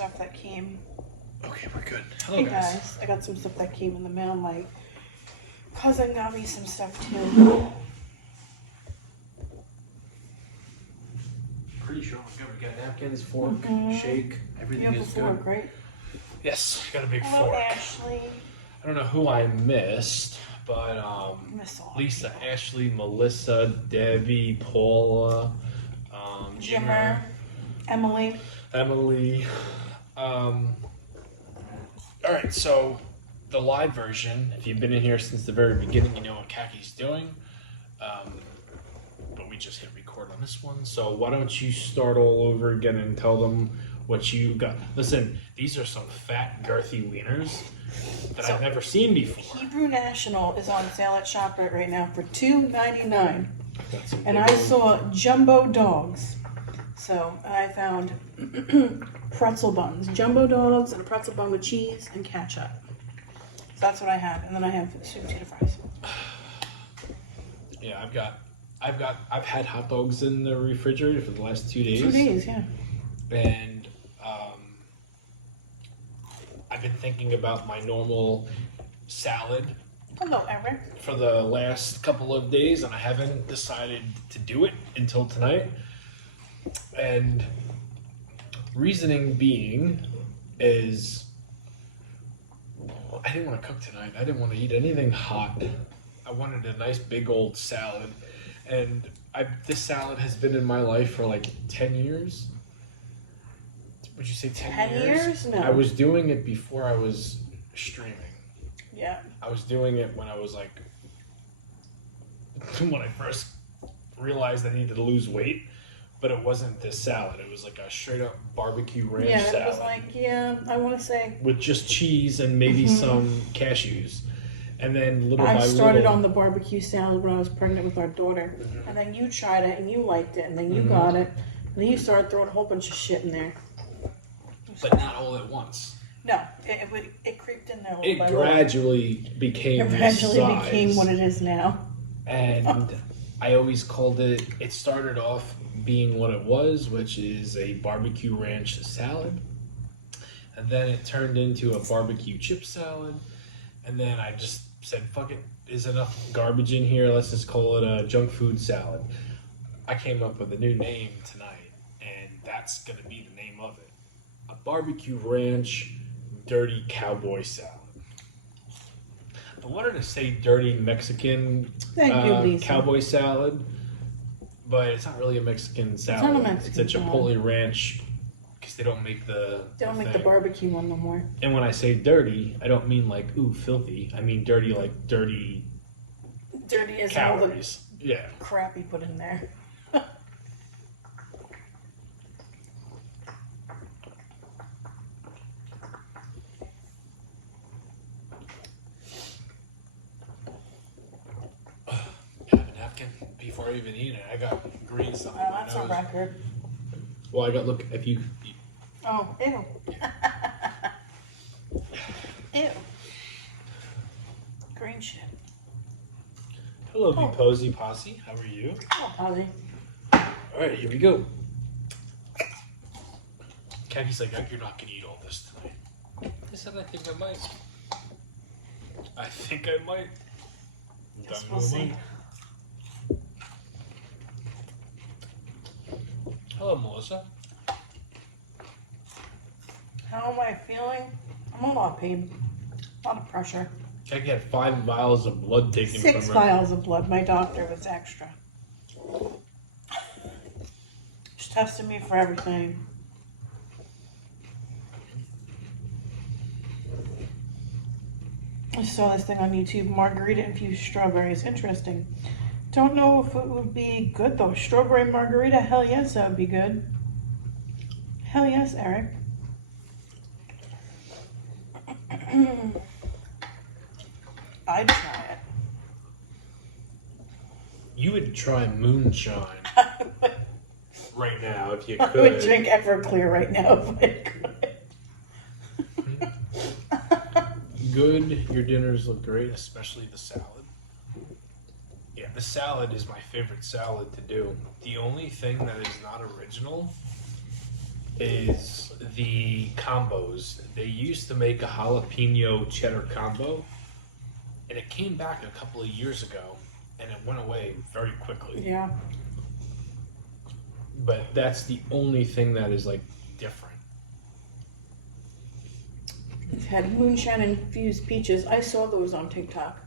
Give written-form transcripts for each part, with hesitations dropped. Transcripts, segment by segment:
stuff that came. Okay, we're good. Hello, Hey guys. guys, I got some stuff that came in the mail. My cousin got me some stuff too. Pretty sure we're good. We got napkins, fork, shake, You everything have a is fork, good. right? Yes, got a big Hello, fork. Ashley. I don't know who I missed, but Miss all Lisa, people. Ashley, Melissa, Debbie, Paula, Jimmer, Emily. Emily. All right, so the live version, if you've been in here since the very beginning, you know what Kaki's doing. But we just hit record on this one. So why don't you start all over again and tell them what you got. Listen, these are some fat, girthy wieners that I've never seen before. Hebrew National is on sale at ShopRite right now for $2.99. Got some And big I old- saw jumbo dogs. So I found pretzel buns, jumbo dogs, and a pretzel bun with cheese and ketchup. So that's what I have, and then I have sweet potato fries. Yeah, I've had hot dogs in the refrigerator for the last 2 days. 2 days, yeah. And I've been thinking about my normal salad Hello, Eric. for the last couple of days, and I haven't decided to do it until tonight. And reasoning being is I didn't want to cook tonight. I didn't want to eat anything hot. I wanted a nice big old salad. And this salad has been in my life for like 10 years. Would you say 10 10 years? No. I was doing it before I was streaming. Yeah. I was doing it when I was like, when I first realized I needed to lose weight, but it wasn't this salad. It was like a straight up barbecue ranch Yeah, salad. it was like, yeah, I want to say. With just cheese and maybe some cashews. And then little by I started little. on the barbecue salad when I was pregnant with our daughter. And then you tried it and you liked it. And then you got it. And then you started throwing a whole bunch of shit in there. But not all at once. No, it creeped in there a little It by little. gradually became It this gradually size. became what it is now. And I always called it started off being what it was, which is a barbecue ranch salad. And then it turned into a barbecue chip salad. And then I just said, fuck it, there's enough garbage in here, let's just call it a junk food salad. I came up with a new name tonight, and that's going to be the name of it. A barbecue ranch dirty cowboy salad. I wanted to say dirty Mexican Thank you, Lisa. cowboy salad, but it's not really a Mexican salad. not a Mexican It's a Chipotle ranch because they don't make the They don't make the thing. barbecue one no more. And when I say dirty, I don't mean like ooh filthy. I mean dirty like dirty Dirty as all the calories. Yeah. crap he put in there. Have a napkin before I even eat it. I got green stuff in my That's a nose. record. Well, I got look if you. Oh, ew. Ew. Green shit. Hello, Oh. Posy Posse. How are you? Oh, Ozzy. All right, here we go. Kaki's like, you're not gonna eat all this tonight. I said, I think I might. I think I might. Guess Done we'll with see. mine. Hello, Melissa. How am I feeling? I'm a lot of pain. A lot of pressure. Kaki had 5 vials of blood taken 6 from her. vials of blood. My doctor was extra. She's tested me for everything. I saw this thing on YouTube. Margarita infused strawberries. Interesting. Don't know if it would be good though. Strawberry margarita? Hell yes, that would be good. Hell yes, Eric. I'd try it. You would try moonshine right now if you I would could. drink Everclear right now if I could. Good. Your dinners look great, especially the salad. Yeah, the salad is my favorite salad to do. The only thing that is not original is the combos. They used to make a jalapeno cheddar combo, and it came back a couple of years ago, and it went away very quickly. Yeah. But that's the only thing that is like different. We've had moonshine infused peaches. I saw those on TikTok.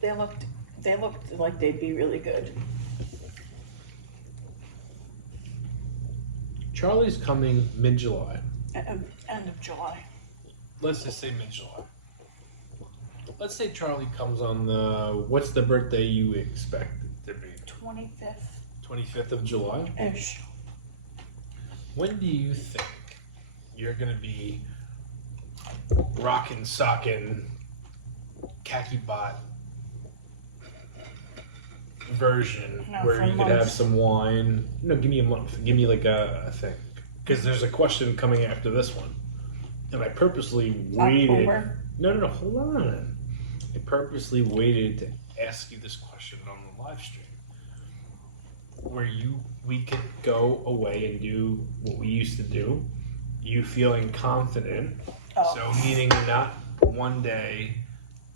They looked like they'd be really good. Charlie's coming mid-July. End of July. Let's just say mid-July. Let's say Charlie comes on what's the birthday you expect it to be? 25th. 25th of July? Ish. When do you think you're going to be rocking, socking, khaki bot version No, where for you could months. have some wine? No, give me a month. Give me like a thing. Because there's a question coming after this one. And I purposely waited. October. No, hold on. I purposely waited to ask you this question on the live stream. Where we could go away and do what we used to do. You feeling confident. Oh. So meaning not one day,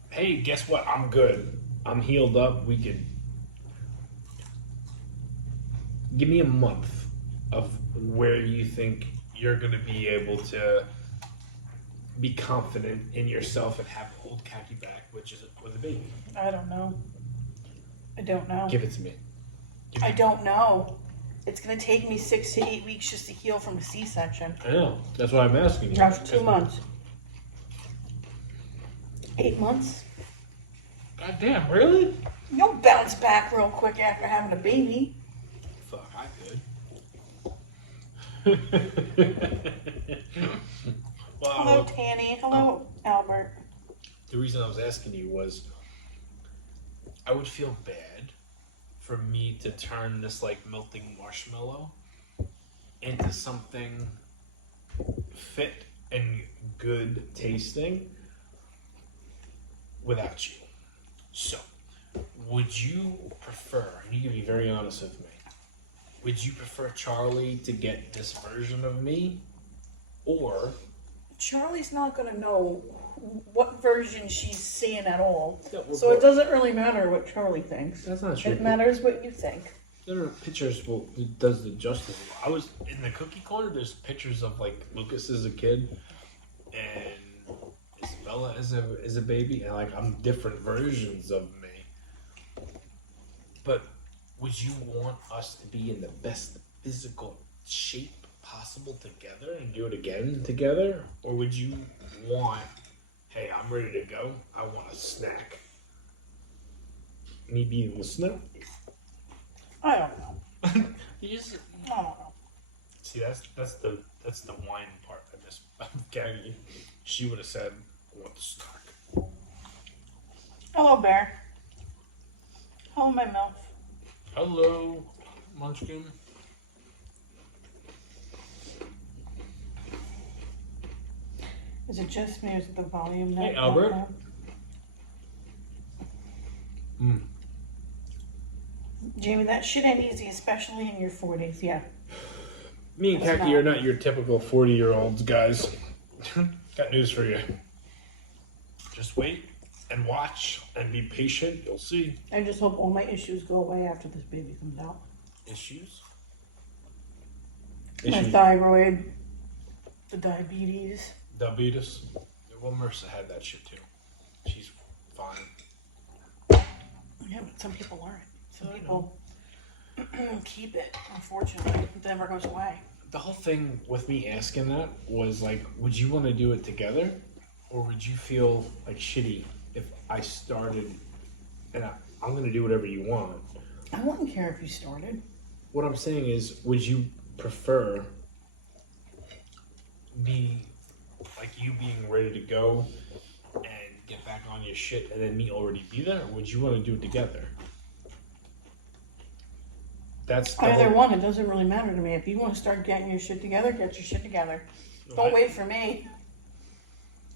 hey, guess what? I'm good. I'm healed up. We could give me a month of where you think you're going to be able to be confident in yourself and have old khaki back, which is with a baby. I don't know. I don't know. Give it to me. I don't know. It's going to take me 6 to 8 weeks just to heal from a C-section. I know. That's why I'm asking you. That's 2 months. 8 months? God damn, really? You'll bounce back real quick after having a baby. Fuck, I could. Well, Hello, Tanny. Hello, Albert. the reason I was asking you was I would feel bad for me to turn this like melting marshmallow into something fit and good tasting without you. So, would you prefer, and you can be very honest with me, would you prefer Charlie to get this version of me, or Charlie's not going to know what version she's seeing at all. Yeah, So it doesn't really matter what Charlie thinks. That's not true. It matters what you think. there are pictures does the justice. I was in the cookie corner. There's pictures of like Lucas as a kid and Isabella as a baby, and like I'm different versions of me. But would you want us to be in the best physical shape possible together and do it again together, or would you want, hey, I'm ready to go, I want a snack? Me being the snack? I don't know. You just I don't know. see that's the wine part. I miss Gaggy. She would have said, I want the snack. Hello, Bear. Hello, my MILF. Hello, Munchkin. Is it just me or is it the volume? Hey, that- Albert. Jamie, that shit ain't easy, especially in your 40s. Yeah. Me and It's Khaki not. are not your typical 40-year-olds, guys. Got news for you. Just wait and watch and be patient. You'll see. I just hope all my issues go away after this baby comes out. Issues? My Issues. thyroid, the diabetes. Diabetes. Well, Marissa had that shit too. She's fine. Yeah, but some people aren't. Some people keep it, unfortunately. It never goes away. The whole thing with me asking that was like, would you want to do it together? Or would you feel like shitty if I started and I'm going to do whatever you want? I wouldn't care if you started. What I'm saying is, would you prefer me, like you being ready to go and get back on your shit and then me already be there? Or would you want to do it together? That's the Either whole- one, it doesn't really matter to me. If you want to start getting your shit together, get your shit together. Don't wait for me.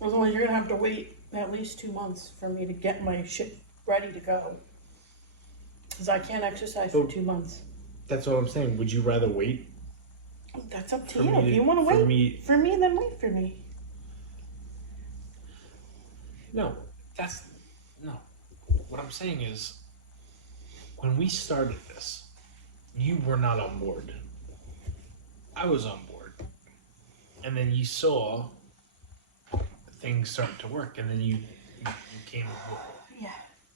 Otherwise, you're going to have to wait at least 2 months for me to get my shit ready to go. Because I can't exercise for 2 months. That's what I'm saying. Would you rather wait That's up to For you. me If to- you want to for wait me- for me, then wait for me. No, no. What I'm saying is, when we started this, you were not on board. I was on board. And then you saw things start to work, and then you came on board. Yeah.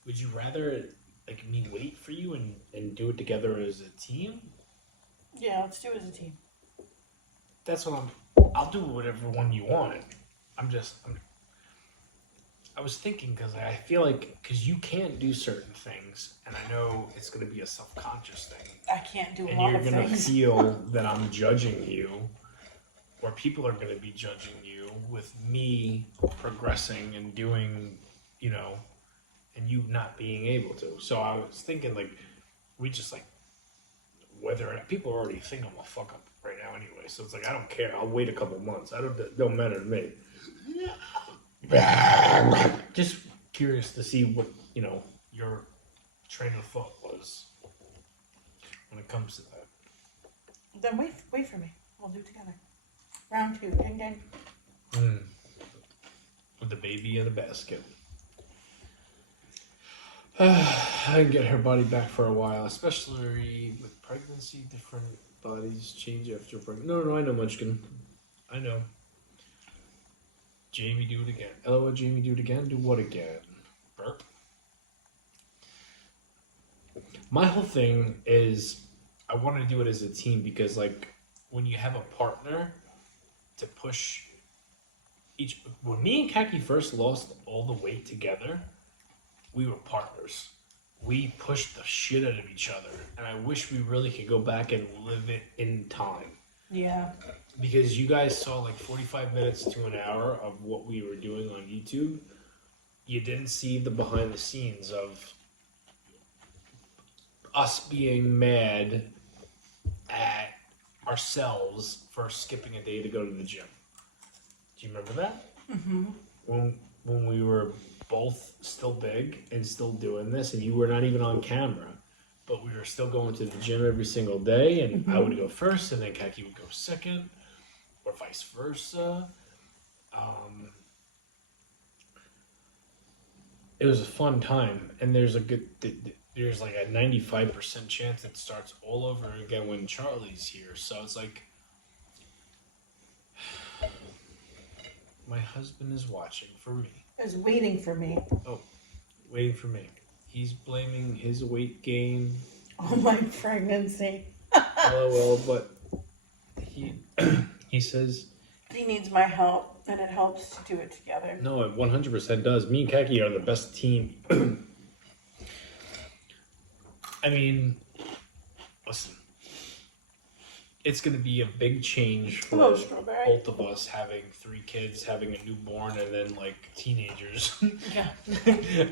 Would you rather like me wait for you and do it together as a team? Yeah, let's do it as a team. That's what I'll do whatever one you want. I was thinking because I feel like because you can't do certain things, and I know it's going to be a self-conscious thing, I can't do a and lot you're of going to things. feel that I'm judging you, or people are going to be judging you with me progressing and doing, and you not being able to. So I was thinking like we just like whether people already think I'm a fuck up right now anyway. So it's like I don't care. I'll wait a couple months. Don't matter to me. Just curious to see what your train of thought was when it comes to that. Then wait for me. We'll do it together. Round 2. Ding ding. With the baby in the basket. I didn't get her body back for a while, especially with pregnancy. Different bodies change after pregnancy. No, I know, Munchkin. I know. Jamie, do it again. LOL, Jamie, do it again? Do what again? Burp. My whole thing is I want to do it as a team because, like, when you have a partner to push each... When me and Kaki first lost all the weight together, we were partners. We pushed the shit out of each other. And I wish we really could go back and live it in time. Yeah. Because you guys saw like 45 minutes to an hour of what we were doing on YouTube. You didn't see the behind the scenes of us being mad at ourselves for skipping a day to go to the gym. Do you remember that? Mm-hmm. When we were both still big and still doing this, and you were not even on camera, but we were still going to the gym every single day, and I would go first, and then Kaki would go second, or vice versa. It was a fun time, and there's like a 95% chance it starts all over again when Charlie's here. So it's like, my husband is watching for me. Is waiting for me. Oh, waiting for me. He's blaming his weight gain. On my pregnancy. LOL, but he says He needs my help, and it helps to do it together. no. It 100% does. Me and Kaki are the best team. I mean, listen, it's going to be a big change for Hello, Strawberry. both of us having 3 kids, having a newborn, and then like teenagers Yeah.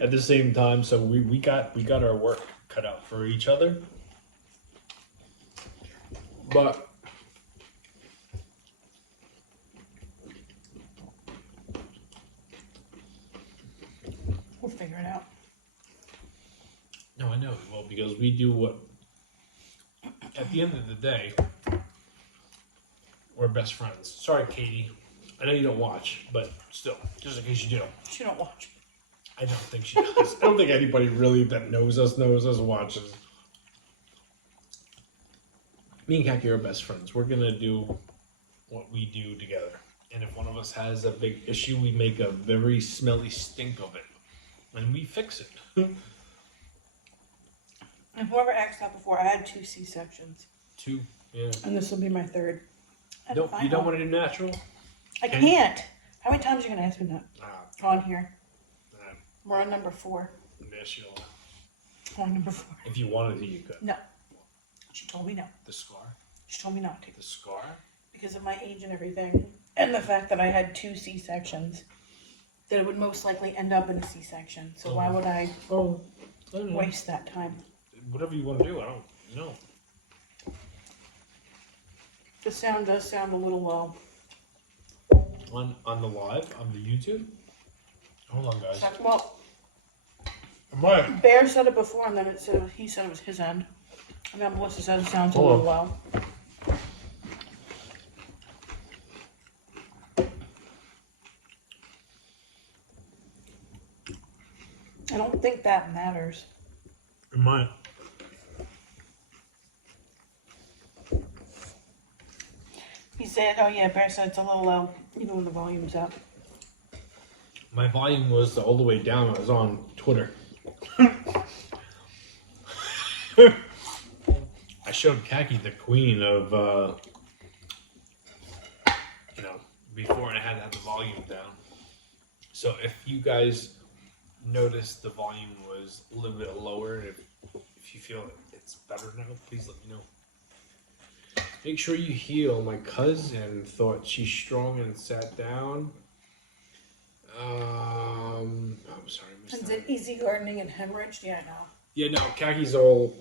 at the same time. So we got our work cut out for each other. But We'll figure it out. no, I know. Well, because we do what at the end of the day, we're best friends. Sorry, Katie. I know you don't watch, but still, just in case you do. She don't watch. I don't think she does. I don't think anybody really that knows us watches. Me and Kaki are best friends. We're going to do what we do together. And if one of us has a big issue, we make a very smelly stink of it. And we fix it. And whoever asked that before, I had 2 C-sections. 2, yeah. And this will be my 3rd. You don't want to do natural? I can't. How many times are you going to ask me that? Ah, On here. ah, We're on number 4. yes, you'll. We're on number 4. If you wanted to, you could. No. She told me no. The scar? She told me not to. The scar? Because of my age and everything. And the fact that I had 2 C-sections. That it would most likely end up in a C-section. So why would I Oh, I don't know. waste that time? Whatever you want to do, I don't know. The sound does sound a little low. On the live, on the YouTube? Hold on, guys. Well, Am I? Bear said it before, and then he said it was his end. And then Melissa said it sounds a Hold little on. low. I don't think that matters. It might. He said, oh yeah, Bear said it's a little low, even when the volume's up. My volume was all the way down. I was on Twitter. I showed Khaki the queen of, before, and I had to have the volume down. So if you guys noticed the volume was a little bit lower, if you feel it's better now, please let me know. Make sure you heal. My cousin thought she's strong and sat down. I'm sorry. Is it easy gardening and hemorrhaged? Yeah, no. Yeah, no, Kaki's all,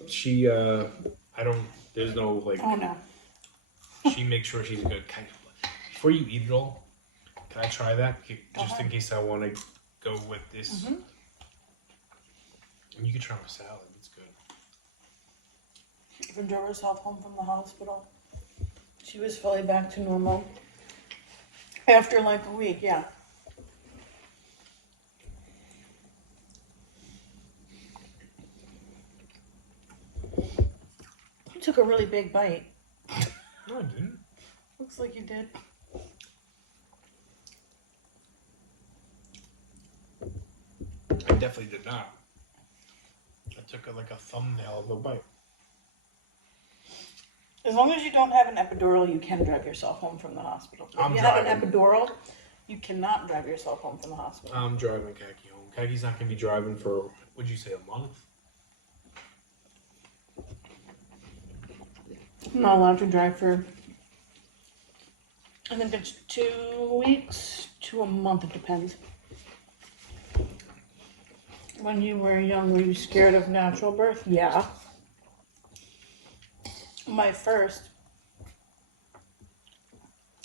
there's no, like, Oh no. she makes sure she's good. Before you eat it all, can I try that? Just in case I want to go with this. Mm-hmm. And you can try my salad, it's good. She even drove herself home from the hospital. She was fully back to normal. After like a week, yeah. You took a really big bite. No, I didn't. Looks like you did. I definitely did not. I took like a thumbnail of a bite. As long as you don't have an epidural, you can drive yourself home from the hospital. If you have an epidural, you cannot drive yourself home from the hospital. I'm driving Kaki home. Kaki's not going to be driving for, what'd you say, a month? I'm not allowed to drive for, I think it's 2 weeks to a month, it depends. When you were young, were you scared of natural birth? Yeah. My first,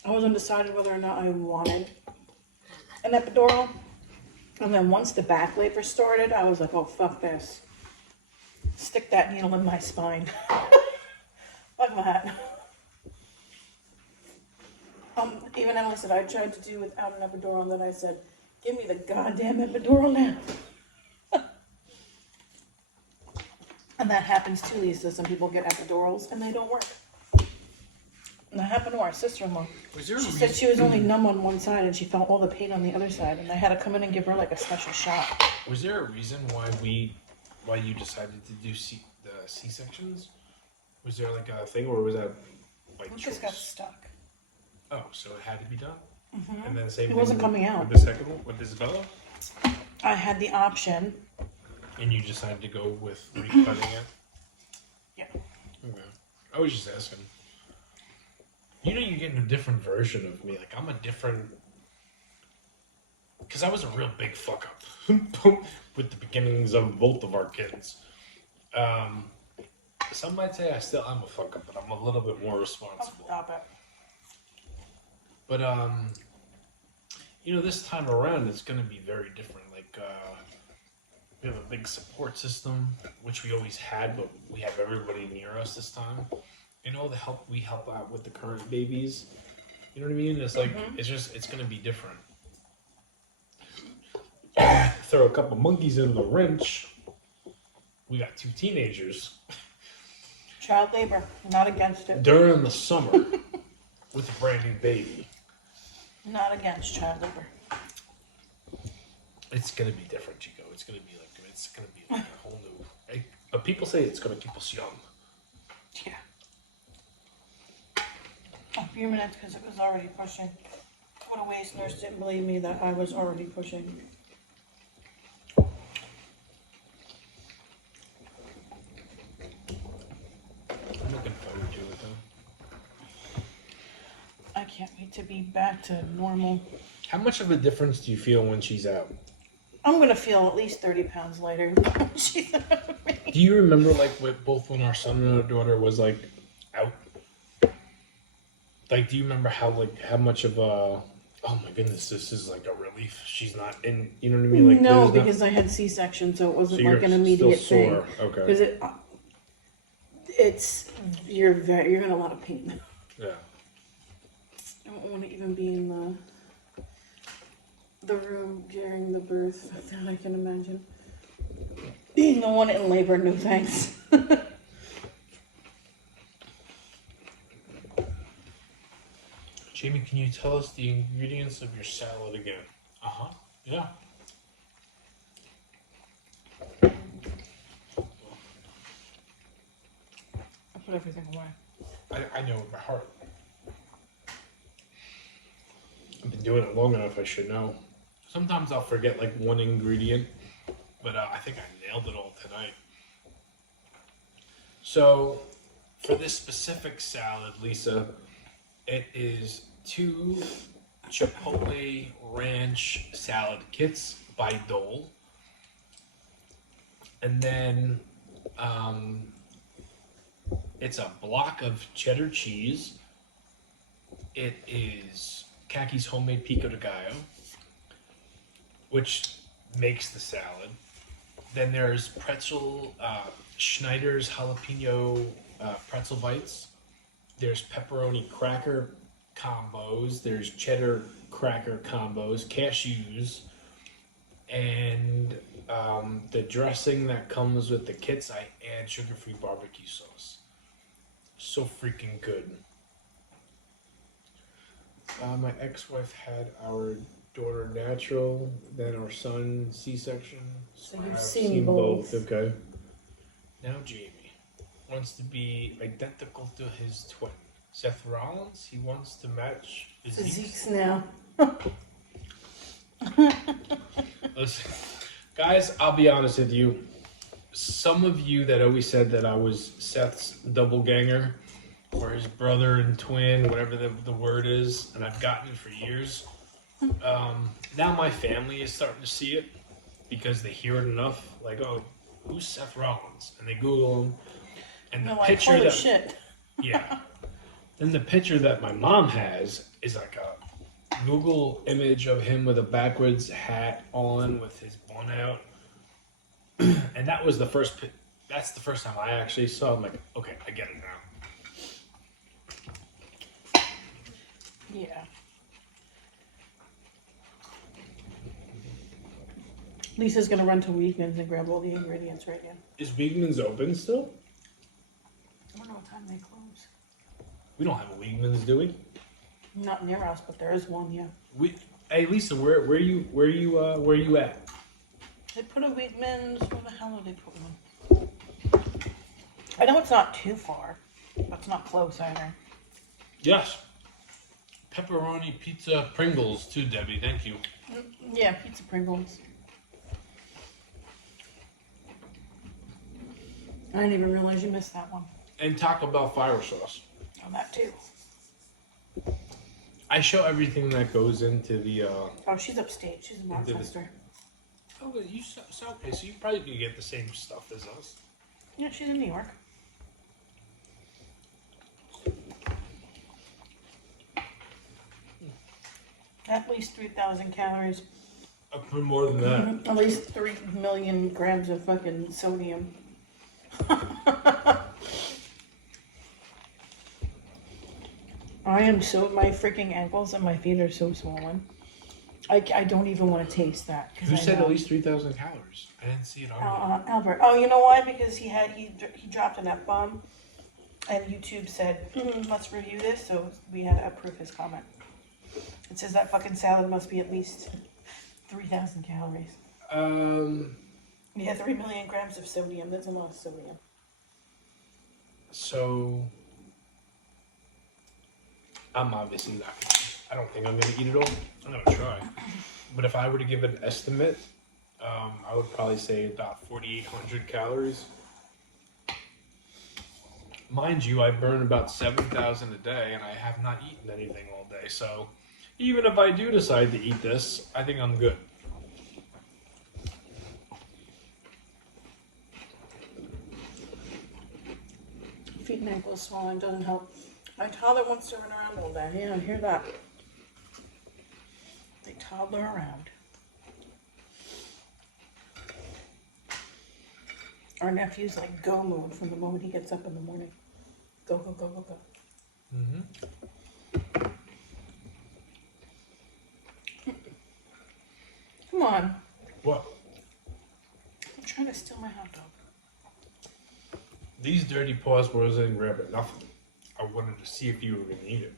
I was undecided whether or not I wanted an epidural. And then once the back labor started, I was like, oh, fuck this. Stick that needle in my spine. Fuck that. Even Emily said, I tried to do without an epidural, and then I said, give me the goddamn epidural now. And that happens too, Lisa. Some people get epidurals and they don't work. And that happened to our sister-in-law. She said she was only numb on one side and she felt all the pain on the other side, and I had to come in and give her like a special shot. Was there a reason why you decided to do the C-sections? Was there like a thing, or was that like Lucas got stuck. Oh, so it had to be done? Mm-hmm. And then the same It thing wasn't coming out. With the second one, with Isabella? I had the option. And you decided to go with recutting it? Yeah. Okay. I was just asking. You're getting a different version of me. Like, I'm a different... Because I was a real big fuck-up with the beginnings of both of our kids. Some might say I still am a fuck-up, but I'm a little bit more responsible. Oh, stop it. But, this time around, it's going to be very different. Like, we have a big support system, which we always had, but we have everybody near us this time. And all the help we help out with the current babies. You know what I mean? It's like, it's going to be different. Throw a couple monkeys in the wrench. We got 2 teenagers. Child labor. Not against it. During the summer with a brand new baby. Not against child labor. It's going to be different, Chico. It's going to be like a whole new... But people say it's going to keep us young. Yeah. A few minutes because it was already pushing. What a waste. Nurse didn't believe me that I was already pushing. I'm looking forward to it, though. I can't wait to be back to normal. How much of a difference do you feel when she's out? I'm going to feel at least 30 pounds lighter. She's out of me. Do you remember, like, both when our son and our daughter was, like, out? Like, do you remember how much of a... Oh, my goodness, this is, like, a relief. She's not in... You know what I mean? Like, no, because I had C-section, so it wasn't like an immediate thing. Okay. Because you're in a lot of pain. Yeah. I don't want to even be in the room during the birth that I can imagine. You don't want it in labor, no thanks. Jamie, can you tell us the ingredients of your salad again? Uh-huh. Yeah. I put everything away. I know it by heart. I've been doing it long enough, I should know. Sometimes I'll forget like one ingredient, but I think I nailed it all tonight. So, for this specific salad, Lisa, it is 2 Chipotle Ranch salad kits by Dole. And then it's a block of cheddar cheese. It is Kaki's homemade pico de gallo, which makes the salad. Then there's Pretzel, Schneider's jalapeno pretzel bites. There's pepperoni cracker combos. There's cheddar cracker combos, cashews, and the dressing that comes with the kits. I add sugar-free barbecue sauce. So freaking good. My ex-wife had our daughter natural, then our son C-section. So you've I've seen both. Okay. Now Jamie wants to be identical to his twin. Seth Rollins, he wants to match Zeke's now. Listen, guys, I'll be honest with you. Some of you that always said that I was Seth's double ganger, or his brother and twin, whatever the word is, and I've gotten it for years. Now my family is starting to see it because they hear it enough. Like, oh, who's Seth Rollins? And they Google him. And the picture holy that, shit. yeah. Then the picture that my mom has is like a Google image of him with a backwards hat on with his bun out. And that was that's the first time I actually saw him. Like, okay, I get it now. Yeah. Lisa's gonna run to Weekman's and grab all the ingredients right now. Is Wegmans open still? I don't know what time they close. We don't have a Wegmans, do we? Not near us, but there is one, yeah. Hey Lisa, where you at? They put a Weekman's, where the hell did they put one? I know it's not too far, but it's not close either. Yes. Pepperoni pizza Pringles too, Debbie. Thank you. Yeah, pizza Pringles. I didn't even realize you missed that one. And Taco Bell fire sauce. Oh, that too. I show everything that goes into the. Oh, she's upstate. She's in Rochester. Oh, but you so okay. So you probably can get the same stuff as us. Yeah, she's in New York. At least 3,000 calories. For more than that. At least 3 million grams of fucking sodium. My freaking ankles and my feet are so swollen. I don't even want to taste that. Who said at least 3,000 calories? I didn't see it on you. Albert. Oh, you know why? Because he dropped an F-bomb, and YouTube said, let's review this, so we had to approve his comment. It says that fucking salad must be at least 3,000 calories. Yeah, 3 million grams of sodium. That's a lot of sodium. So, I'm obviously not gonna, I don't think I'm going to eat it all. I'm going to try. But if I were to give an estimate, I would probably say about 4,800 calories. Mind you, I burn about 7,000 a day, and I have not eaten anything all day. So, even if I do decide to eat this, I think I'm good. Feet and ankles swollen doesn't help. My toddler wants to run around all day. Yeah, I hear that. They toddler around. Our nephew's like go mode from the moment he gets up in the morning. Go, go, go, go, go. Mm-hmm. Come on. What? I'm trying to steal my hot dog. These dirty paws wasn't grabbing nothing. I wanted to see if you were gonna eat it.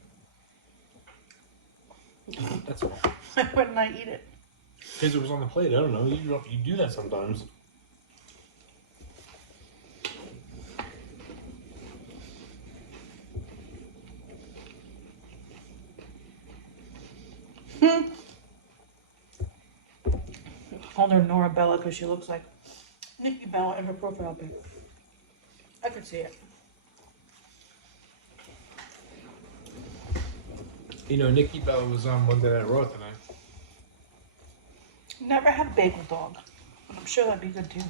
That's all. Why wouldn't I eat it? Because it was on the plate. I don't know. You do that sometimes. Called her Nora Bella because she looks like Nikki Bella in her profile pic. I could see it. You know, Nikki Bella was on Monday Night Raw tonight. Never had bagel dog, but I'm sure that'd be good too.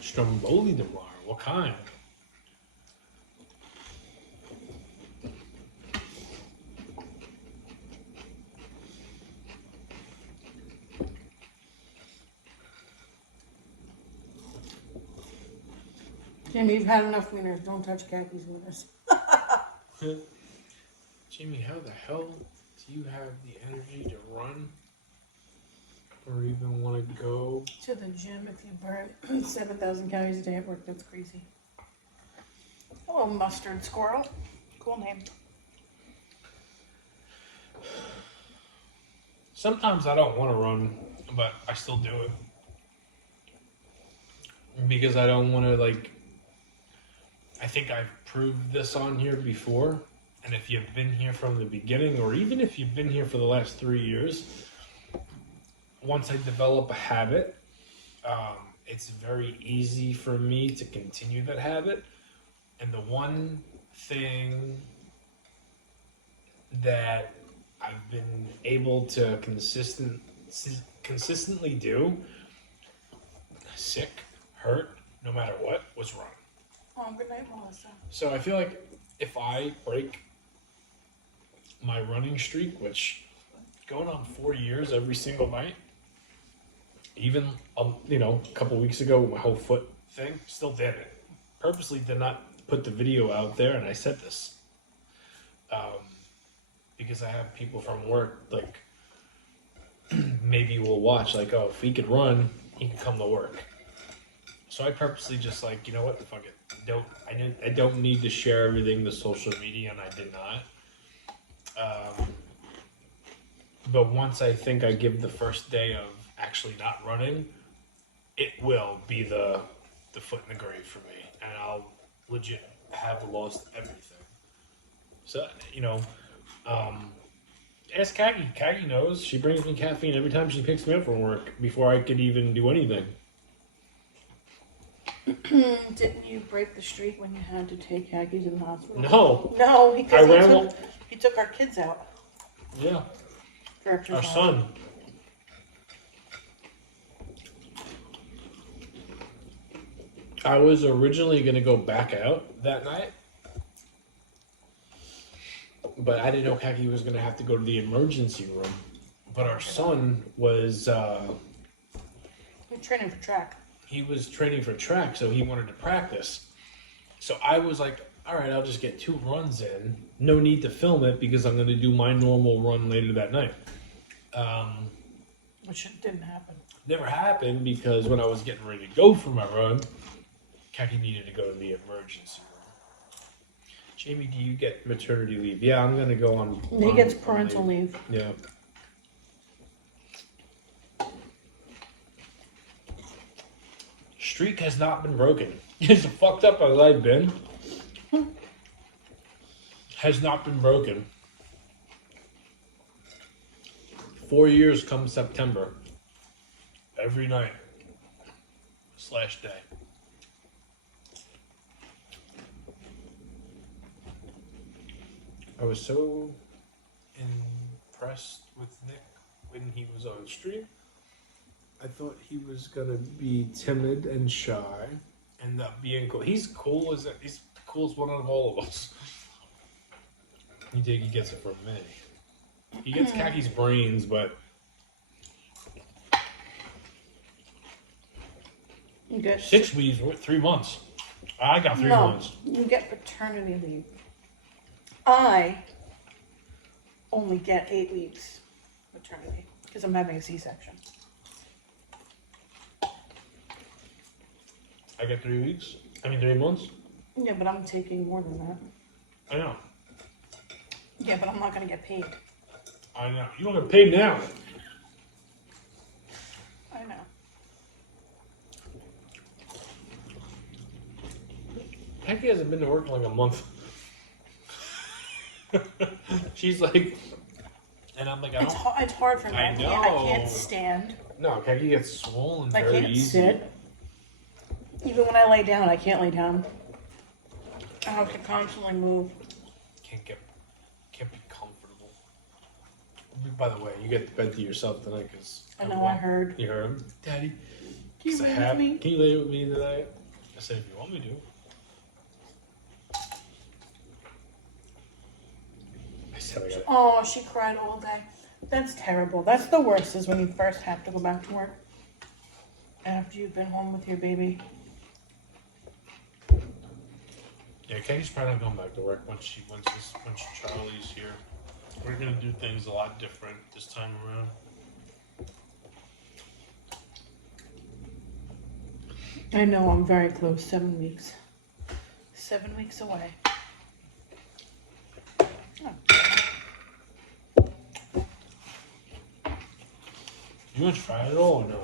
Stromboli tomorrow. What kind? Jimmy, you've had enough wieners. Don't touch Khakis wieners. Jamie, how the hell do you have the energy to run? Or even want to go? To the gym if you burn 7,000 calories a day at work. That's crazy. Hello, Mustard Squirrel. Cool name. Sometimes I don't want to run, but I still do it. Because I don't want to, like... I think I've proved this on here before. And if you've been here from the beginning, or even if you've been here for the last 3 years, once I develop a habit, it's very easy for me to continue that habit. And the one thing that I've been able to consistently do, sick, hurt, no matter what, was run. Oh, good night, Melissa. So I feel like if I break my running streak, which going on 4 years every single night, even a couple weeks ago with my whole foot thing, still did it. Purposely did not put the video out there, and I said this because I have people from work like maybe will watch like, oh, if he could run, he could come to work. So I purposely just like, you know what, fuck it. I don't need to share everything to social media, and I did not. But once I think I give the first day of actually not running, it will be the foot in the grave for me, and I'll legit have lost everything. So, ask Kagi. Kagi knows. She brings me caffeine every time she picks me up from work before I could even do anything. Didn't you break the streak when you had to take Khakis in the hospital? No. No, I because ran he took our kids out Yeah. for Our exercise. son. I was originally going to go back out that night, but I didn't know Kaki was going to have to go to the emergency room. But our son was... He's training for track. he was training for track, so he wanted to practice. So I was like, all right, I'll just get 2 runs in. No need to film it because I'm going to do my normal run later that night. Which didn't happen. Never happened because when I was getting ready to go for my run, Kaki needed to go to the emergency room. Jamie, do you get maternity leave? Yeah, I'm going to go on. He gets parental leave. Yeah. Streak has not been broken. As fucked up as I've been, has not been broken. 4 years come September. Every night / day. I was so impressed with Nick when he was on stream. I thought he was gonna be timid and shy, end up being cool. He's cool as he's the coolest one out of all of us. You think he gets it from me? He gets Kaki's brains, but You get 6 weeks, 3 months. I got 3 months. You get paternity leave. I only get 8 weeks maternity because I'm having a C-section. I get 3 weeks. 3 months. Yeah, but I'm taking more than that. I know. Yeah, but I'm not gonna get paid. I know. You don't get paid now. I know. Becky hasn't been to work in like a month. She's like, and I'm like, It's hard for me. I I know. can't stand. No, Becky gets swollen I very can't easy. sit. Even when I lay down, I can't lay down. I have to constantly move. Can't be comfortable. By the way, you get the bed to yourself tonight because I know, I heard. You heard him, Daddy. Can you lay with me? Can you lay with me tonight? I said, if you want me to. I said, I got it. Oh, she cried all day. That's terrible. That's the worst, is when you first have to go back to work after you've been home with your baby. Yeah, Katie's probably not going back to work once Charlie's here. We're gonna do things a lot different this time around. I know, I'm very close. 7 weeks. 7 weeks away. Oh. You want to try it all or no?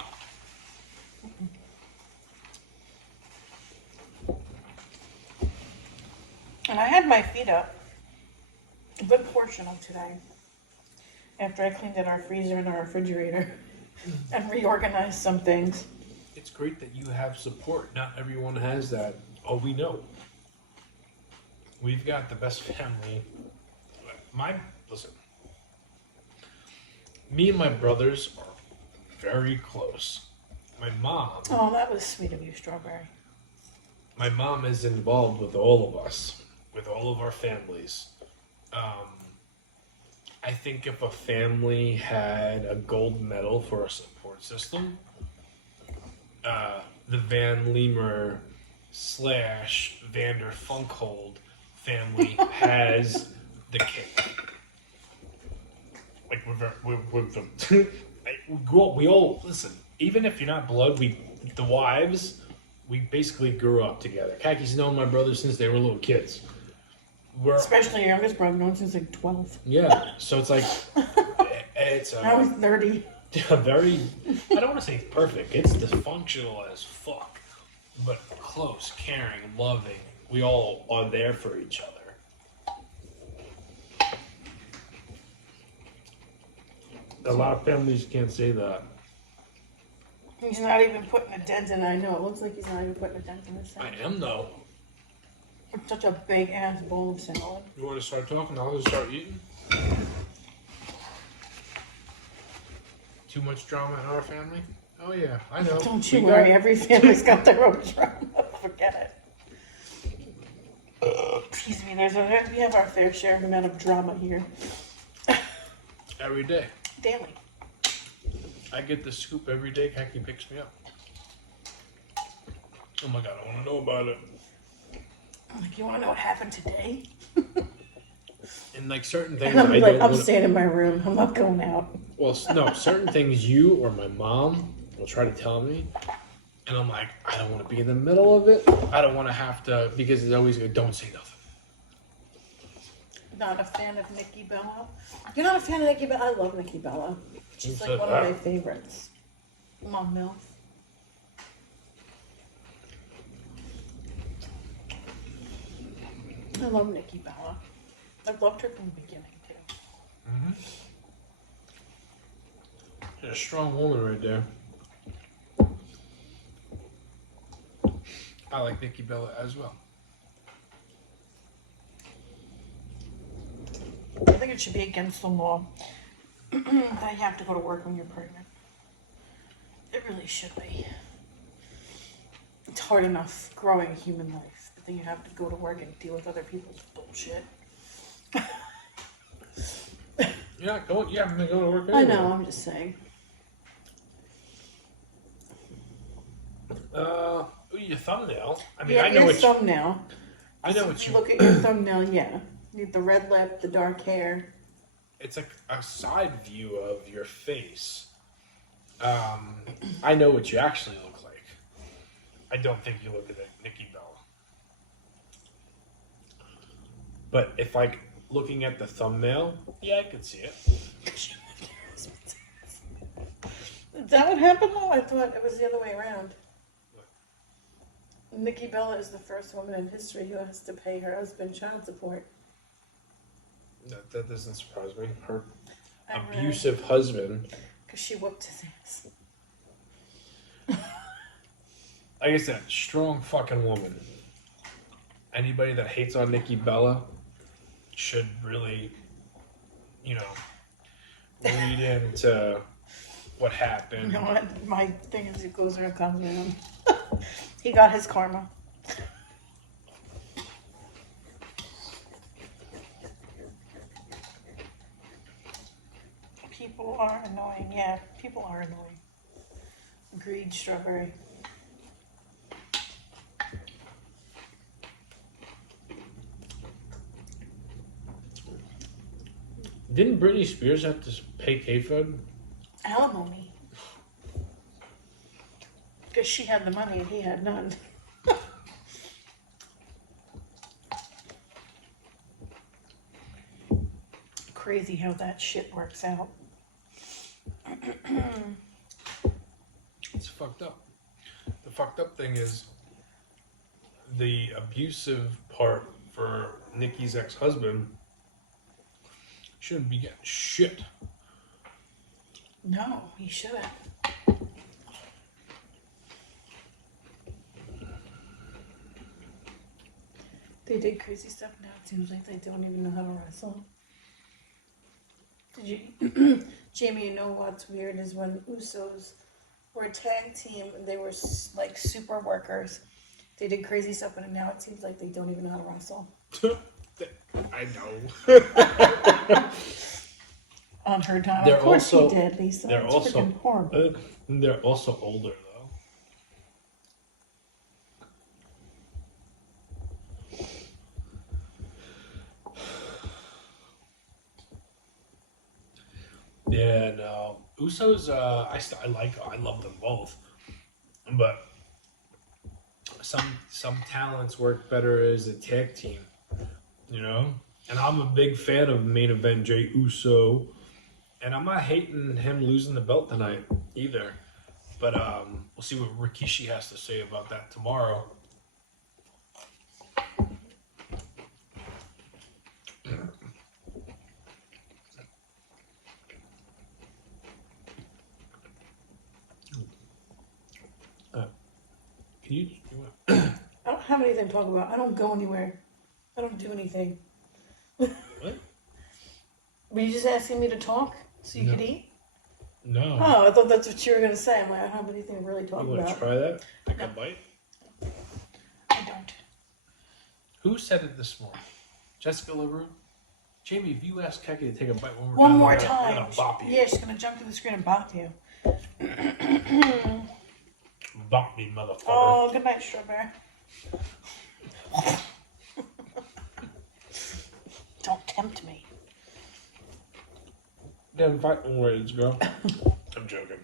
And I had my feet up a good portion of today after I cleaned out our freezer and our refrigerator and reorganized some things. It's great that you have support. Not everyone has that. Oh, we know. We've got the best family. Listen. Me and my brothers are very close. My mom. Oh, that was sweet of you, Strawberry. My mom is involved with all of us, with all of our families. I think if a family had a gold medal for a support system, the Van Leemer / Vander Funkhold family has the cake. Like we all listen. Even if you're not blood, the wives, we basically grew up together. Kaki's known my brothers since they were little kids. Especially your youngest brother, known since like 12. Yeah, so it's like it's Now he's 30. very. I don't want to say perfect. It's dysfunctional as fuck, but close, caring, loving. We all are there for each other. A lot of families can't say that. He's not even putting a dent in it. I know, it looks like he's not even putting a dent in his I salad. am though. It's such a big ass bowl of salad. You want to start talking? I'll just start eating. Too much drama in our family? Oh yeah, I know. Don't you worry, every family's got their own drama. Forget it. Excuse me, we have our fair share of amount of drama here. Every day. Daily. I get the scoop every day. Kaki picks me up. Oh my god, I want to know about it. Like, you want to know what happened today? And like certain things, And I'm I like, don't I'm wanna- staying in my room. I'm not going out. Well, no, certain things you or my mom will try to tell me, and I'm like, I don't want to be in the middle of it. I don't want to have to, because it's always like, don't say nothing. Not a fan of Nikki Bella. You're not a fan of Nikki Bella? I love Nikki Bella. She's Who like said one that? of my favorites. Mom Milf. I love Nikki Bella. I've loved her from the beginning too. You're a strong woman right there. I like Nikki Bella as well. I think it should be against the law that you have to go to work when you're pregnant. It really should be. It's hard enough growing a human life, but then you have to go to work and deal with other people's bullshit. You're not going. You haven't been going to work I anyway. know, I'm just saying. Your thumbnail. I mean, Yeah, I know your what thumbnail. I know what You you. look at your thumbnail, yeah. You need the red lip, the dark hair. It's like a side view of your face. I know what you actually look like. I don't think you look at that Nikki Bella. But if like looking at the thumbnail, yeah, I could see it. Is that what happened though? I thought it was the other way around. Nikki Bella is the first woman in history who has to pay her husband child support. That doesn't surprise me. Her I read. abusive husband. Because she whooped his ass. Like I said, strong fucking woman. Anybody that hates on Nikki Bella should really, read into what happened. You know what? My thing is it goes around, comes around. He got his karma. People are annoying. Yeah, people are annoying. Agreed, Strawberry. Didn't Britney Spears have to pay K-Fed? Alimony. Because she had the money and he had none. Crazy how that shit works out. It's fucked up. The fucked up thing is the abusive part for Nikki's ex-husband shouldn't be getting shit. No, he shouldn't. They did crazy stuff now. It seems like they don't even know how to wrestle. Did you, Jamie? You know what's weird is when Usos were a tag team. They were like super workers. They did crazy stuff, but now it seems like they don't even know how to wrestle. I know. On her time, They're of course also- he did. Lisa. they're It's also- freaking horrible. They're also older though. Yeah, no. Usos, I love them both, but some talents work better as a tag team, And I'm a big fan of main event Jey Uso, and I'm not hating him losing the belt tonight either. But we'll see what Rikishi has to say about that tomorrow. Can you I don't have anything to talk about. I don't go anywhere. I don't do anything. what? Were you just asking me to talk so you No. could eat? No. Oh, I thought that's what you were going to say. I'm like, I don't have anything to really talk You want about. to try that? Take No. a bite? I don't. Who said it this morning? Jessica LaRue? Jamie, if you ask Keki to take a bite one more One time, more I'm time. gonna bop you. Yeah, she's going to jump to the screen and bop you. Bop me, motherfucker. Oh, good night, Strawberry. Don't tempt me. Damn fighting words, girl. I'm joking.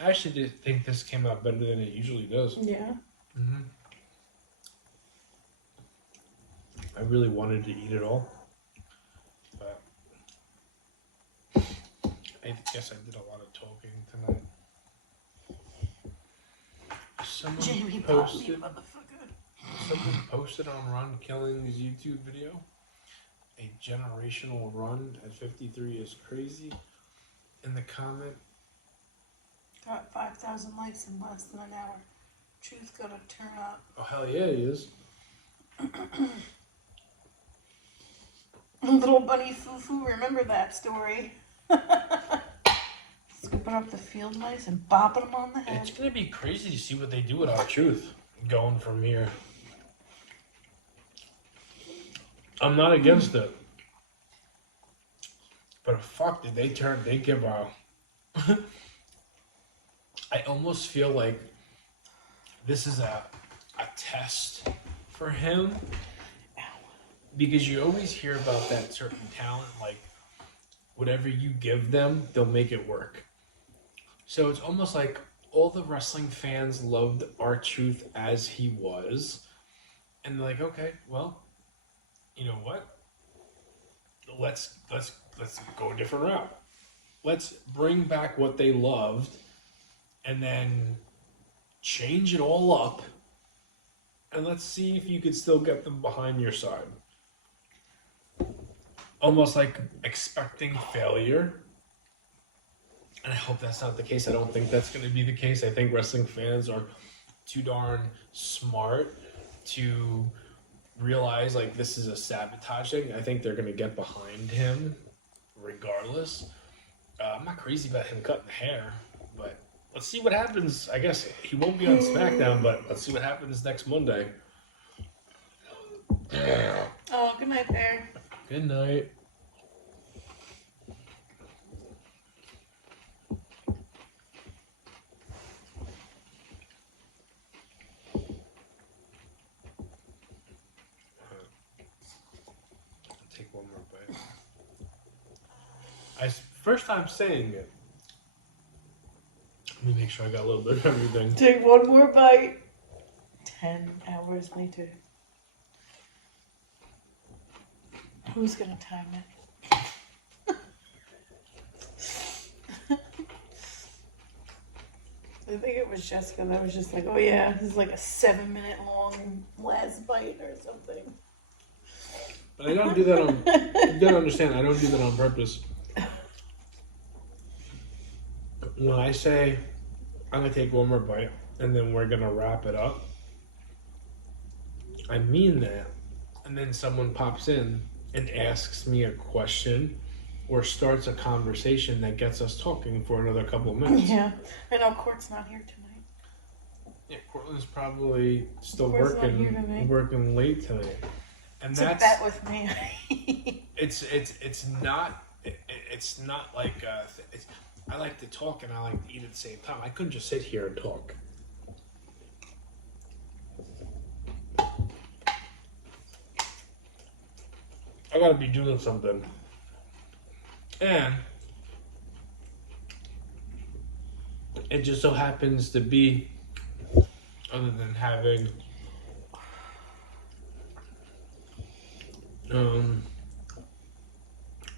I actually did think this came out better than it usually does. Yeah. Mm-hmm. I really wanted to eat it all, but I guess I did a lot of talking tonight. Someone Jamie popped me, posted. motherfucker. Someone posted on Ron Killing's YouTube video, a generational run at 53 is crazy. In the comment, Got 5,000 likes in less than an hour. Truth gonna turn up. oh hell yeah, he is. Little bunny foo-foo, remember that story? Scooping up the field mice and bopping them on the head. It's gonna be crazy to see what they do with our truth going from here. I'm not against it, but fuck, did they give a? I almost feel like this is a test for him, because you always hear about that certain talent, like whatever you give them, they'll make it work. So it's almost like all the wrestling fans loved R-Truth as he was, and they're like, okay, well, you know what? Let's go a different route. Let's bring back what they loved, and then change it all up, and let's see if you could still get them behind your side. Almost like expecting failure. And I hope that's not the case. I don't think that's going to be the case. I think wrestling fans are too darn smart to realize like this is a sabotaging. I think they're going to get behind him regardless. I'm not crazy about him cutting the hair, but let's see what happens. I guess he won't be on SmackDown, but let's see what happens next Monday. Oh, good night there. Good night. Take one more bite. First time saying it. Let me make sure I got a little bit of everything. Take one more bite. 10 hours later. Who's gonna time it? I think it was Jessica that was just like, oh yeah, this is like a 7-minute long last bite or something. But I don't do that on. You gotta understand, I don't do that on purpose. When I say I'm gonna take one more bite and then we're gonna wrap it up, I mean that. And then someone pops in and asks me a question or starts a conversation that gets us talking for another couple of minutes. Yeah, I know Court's not here tonight. Yeah, Cortland's probably still Court's not here tonight. working late tonight. And It's a bet with me. it's not like I like to talk and I like to eat at the same time. I couldn't just sit here and talk. I gotta be doing something. And it just so happens to be, other than having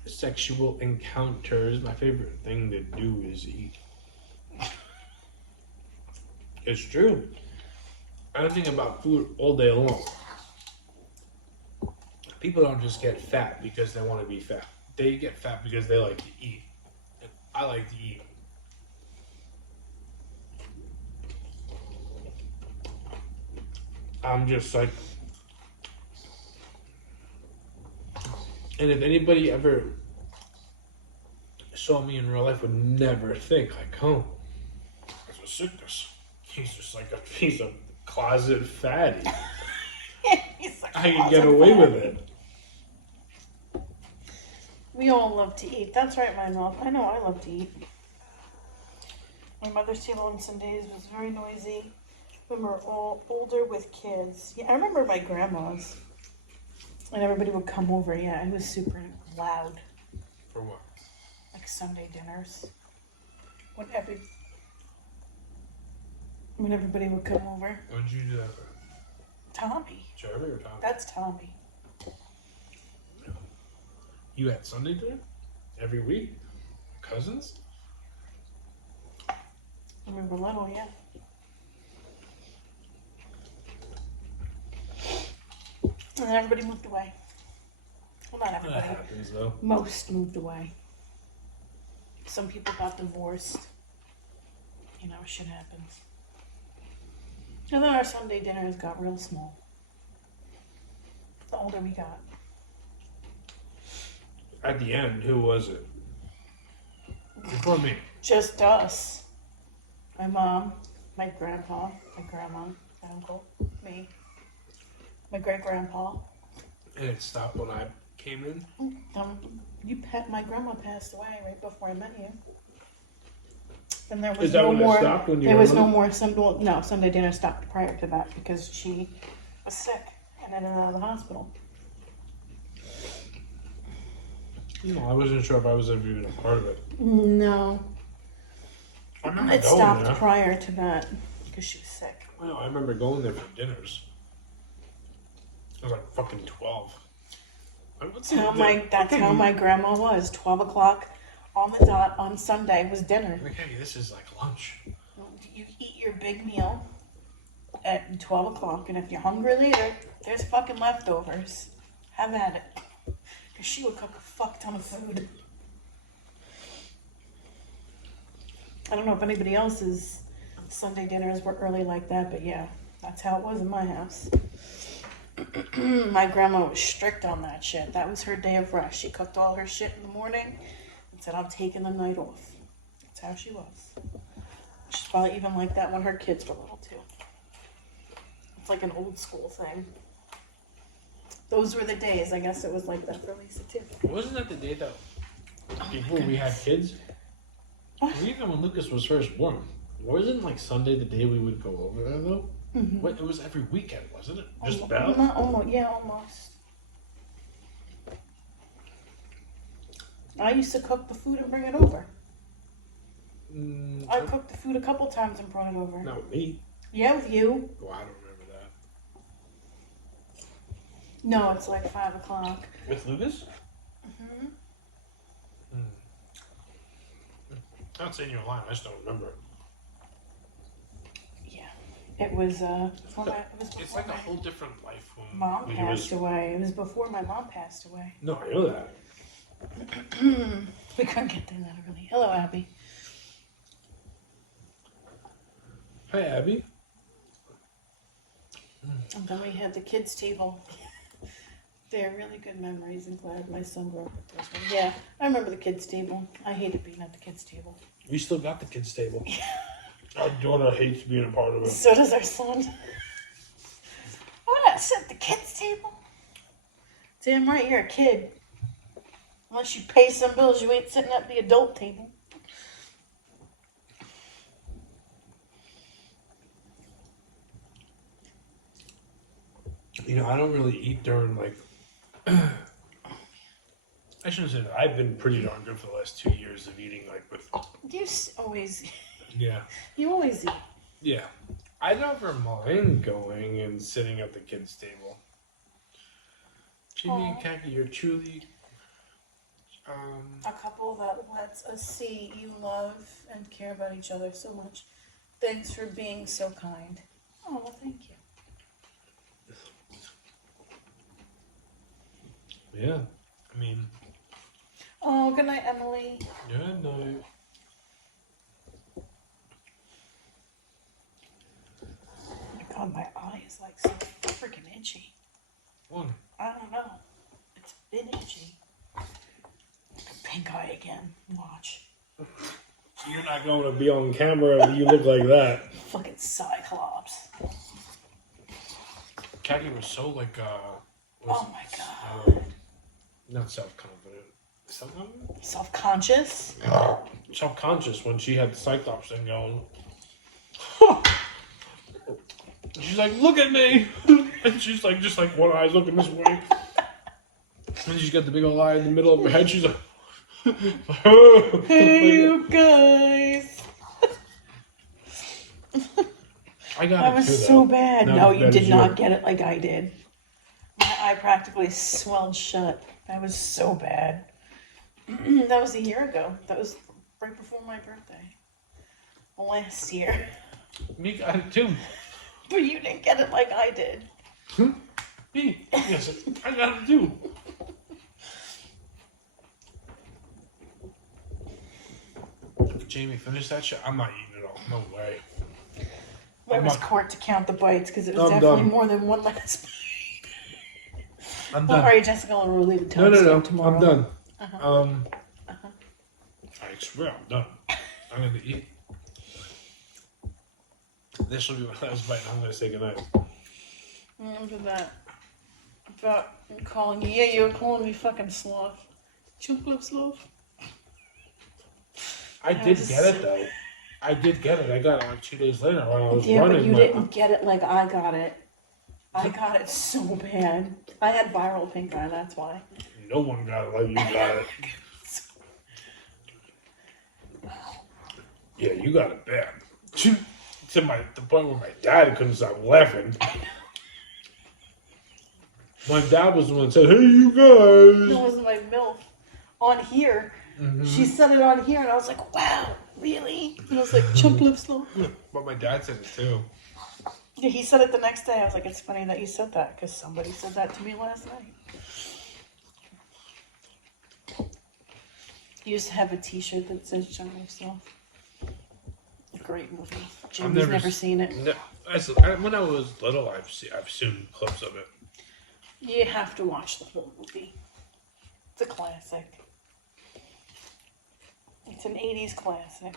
sexual encounters, my favorite thing to do is eat. It's true. I think about food all day long. People don't just get fat because they want to be fat. They get fat because they like to eat. And I like to eat. I'm just like, and if anybody ever saw me in real life would never think like, oh, it's a sickness. He's just like he's a closet fatty. I can get away with it. We all love to eat. That's right, my mom. I know I love to eat. My mother's table on Sundays was very noisy when we were all older with kids. Yeah, I remember my grandma's. And everybody would come over. Yeah, it was super loud. For what? Like Sunday dinners. When everybody would come over. When did you do that for? Tommy. Jeremy or Tommy? That's Tommy. You had Sunday dinner? Every week? Cousins? When we were little, yeah. And then everybody moved away. Well, not That everybody. happens though. Most moved away. Some people got divorced. You know, shit happens. And then our Sunday dinners got real small. The older we got. At the end, who was it? Before me. Just us. My mom, my grandpa, my grandma, my uncle, me, my great grandpa. And it stopped when I came in. My grandma passed away right before I met you. And there was Is that no when more. it stopped? When you There were was no little? more Sunday dinner stopped prior to that because she was sick and in and out of the hospital. No, I wasn't sure if I was ever even a part of it. No. I remember It going stopped there. prior to that because she was sick. Well, I remember going there for dinners. I was like fucking 12. That's how my grandma was. 12 o'clock on the dot on Sunday was dinner. Okay, this is like lunch. You eat your big meal at 12 o'clock, and if you're hungry later, there's fucking leftovers. Have at it. Because she would cook a fuck ton of food. I don't know if anybody else's Sunday dinners were early like that, but yeah, that's how it was in my house. My grandma was strict on that shit. That was her day of rest. She cooked all her shit in the morning and said, I'm taking the night off. That's how she was. She's probably even like that when her kids were little too. It's like an old school thing. Those were the days. I guess it was like that for Lisa too. Wasn't that the day that before we had kids? Even when Lucas was first born, wasn't like Sunday the day we would go over there though? Mm-hmm. What, it was every weekend, wasn't it? Just Almost, about? not almost, yeah, almost. I used to cook the food and bring it over. I cooked the food a couple times and brought it over. Not with me. Yeah, with you. Well, I don't remember that. No, it's like 5 o'clock. With Lucas? Mm-hmm. I'm not saying you're lying, I just don't remember. Yeah, it was. Before It's like a whole different life when mom he passed was. away. It was before my mom passed away. No, I know that. We couldn't get there that early. Hello, Abby. Hi, Abby. And then we had the kids' table. They're really good memories, and glad my son grew up with those ones. Yeah, I remember the kids' table. I hated being at the kids' table. We still got the kids' table. Our daughter hates being a part of it. So does our son. I'm not sitting at the kids' table. Damn right, you're a kid. Unless you pay some bills, you ain't sitting at the adult table. You know, I don't really eat during like. I shouldn't say that. I've been pretty darn good for the last 2 years of eating like with. Always. Yeah. You always eat. Yeah. I never mind going and sitting at the kids' table. Jimmy and Khaki, you're truly. A couple that lets us see you love and care about each other so much. Thanks for being so kind. Oh, well, thank you. Yeah. I mean. Oh, good night, Emily. Good night. Oh my god, my eye is like so freaking itchy. One. I don't know. It's been itchy. Pink eye again. Watch. You're not going to be on camera if you look like that. Fucking Cyclops. Khaki was so like, Oh my god. not self-confident. Self-confident? Self-conscious? Self-conscious when she had the Cyclops thing going. She's like, look at me! And she's like, just like one eye looking this way. And she's got the big old eye in the middle of her head. She's like, Hey, you guys. I got That it was too, so though. bad. Not No, as you bad did as not get it like I did. My eye practically swelled shut. That was so bad. That was a year ago. That was right before my birthday. Last year. Me got it too. But you didn't get it like I did. Me? Yes, I got it too. Jamie, finish that shit. I'm not eating it all. No way. It was not- court to count the bites because it was I'm definitely done. more than one last bite. I'm Well, done. alright, Jessica, we'll leave it till No. tomorrow. I'm done. Uh-huh. I swear I'm done. I'm gonna eat. This will be my last bite. I'm gonna say goodnight. Remember that. About calling you. Yeah, you were calling me fucking sloth. Chocolate sloth. I did get it though. I did get it. I got it like 2 days later when I was Yeah, running. but you my- didn't get it like I got it. I got it so bad. I had viral pink eye, that's why. No one got it like you got it. Yeah, you got it bad. To the point where my dad couldn't stop laughing. My dad was the one that said, "Hey, you It guys." was my MILF on here. She said it on here, and I was like, wow, really? And I was like, chump lips slow. But my dad said it too. Yeah, he said it the next day. I was like, it's funny that you said that because somebody said that to me last night. You used to have a T-shirt that says "Chump lips slow." Great movie. Jimmy's never seen it. No, when I was little, I've seen clips of it. You have to watch the whole movie. It's a classic. It's an 80s classic.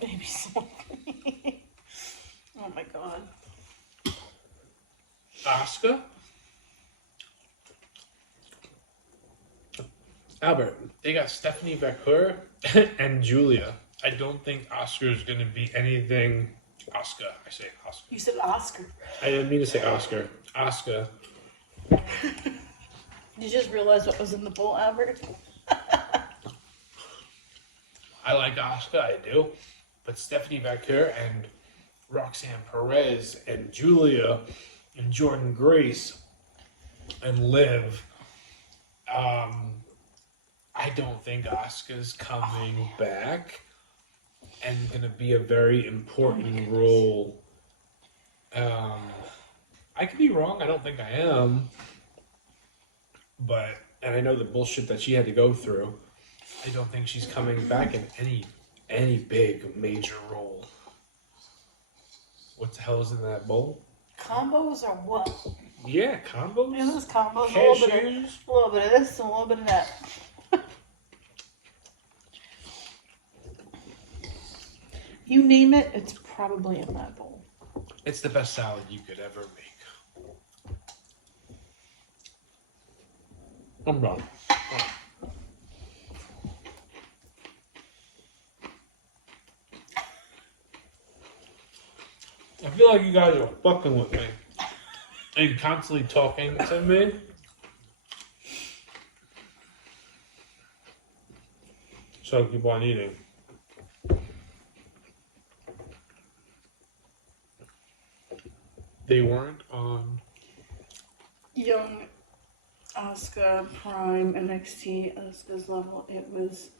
Baby something. Oh my god. Oscar? Albert, they got Stephanie Becker and Julia. I don't think Oscar is going to be anything. Oscar. I say Oscar. You said Oscar. I didn't mean to say Oscar. Oscar. You just realized what was in the bowl, Albert? I like Oscar, I do. But Stephanie Becker and Roxanne Perez and Julia and Jordan Grace and Liv, I don't think Oscar's coming back and going to be a very important role. I could be wrong. I don't think I am. And I know the bullshit that she had to go through. I don't think she's coming back in any big major role. What the hell is in that bowl? Combos or what? Yeah, combos. Yeah, those combos. Cashews. A little bit of this and a little bit of that. You name it, it's probably in that bowl. It's the best salad you could ever make. I'm done. I feel like you guys are fucking with me and constantly talking to me. So keep on eating. They weren't on. Young Asuka Prime NXT Asuka's level. It was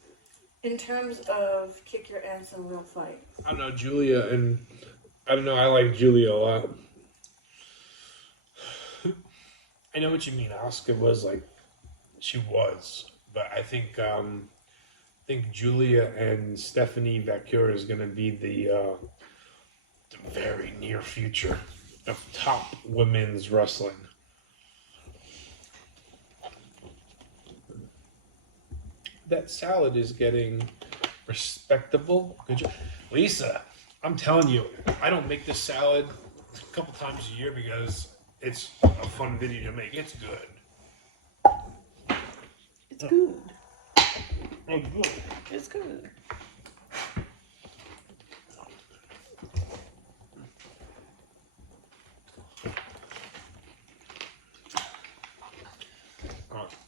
in terms of kick your ass in a real fight. I don't know, Julia, and I don't know, I like Julia a lot. I know what you mean. Asuka was like, she was, but I think Julia and Stephanie Becker is going to be the very near future of top women's wrestling. That salad is getting respectable. Good job. Lisa, I'm telling you, I don't make this salad a couple times a year because it's a fun video to make. It's good. It's good. It's good. It's good.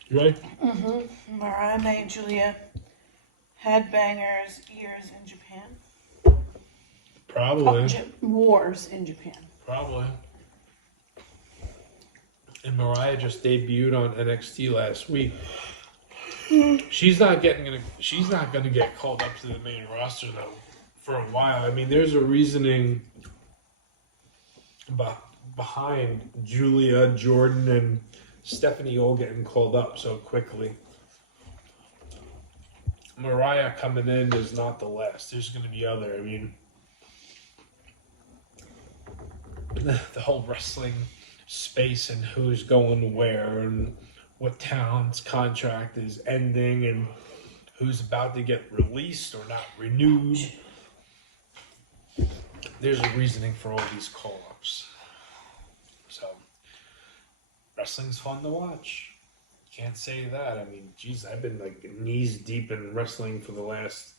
You ready? Mm-hmm. Mariah May and Julia had bangers years in Japan. Probably. Wars in Japan. Probably. And Mariah just debuted on NXT last week. She's not gonna get called up to the main roster though for a while. I mean, there's a reasoning behind Julia, Jordan, and Stephanie all getting called up so quickly. Mariah coming in is not the last. There's going to be other. I mean, the whole wrestling space and who's going where and what talent's contract is ending and who's about to get released or not renewed. There's a reasoning for all these call-ups. So, wrestling's fun to watch. Can't say that. I mean, geez, I've been like knees deep in wrestling for the last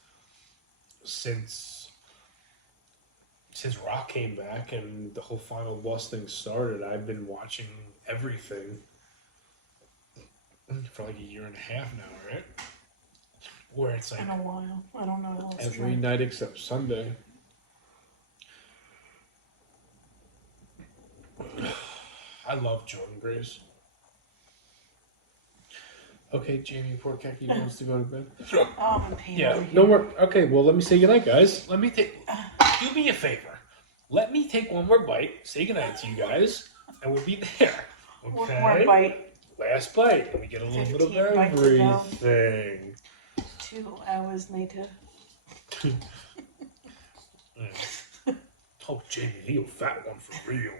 since Rock came back and the whole Final Boss thing started. I've been watching everything for like a year and a half now, right? where it's like In a while. I don't know. What else to every try. night except Sunday. I love Jordan Grace. Okay, Jamie Porkecki wants to go to bed. Oh, I'm in pain. Yeah, over no here. work. Okay, well, let me say goodnight, guys. Let me take. Do me a favor. Let me take one more bite. Say goodnight to you guys, and we'll be there. Okay. One more bite. Last bite. Let me get a little bit of 15 bites to go. everything. 2 hours later. Oh, Jamie, he a fat one for real.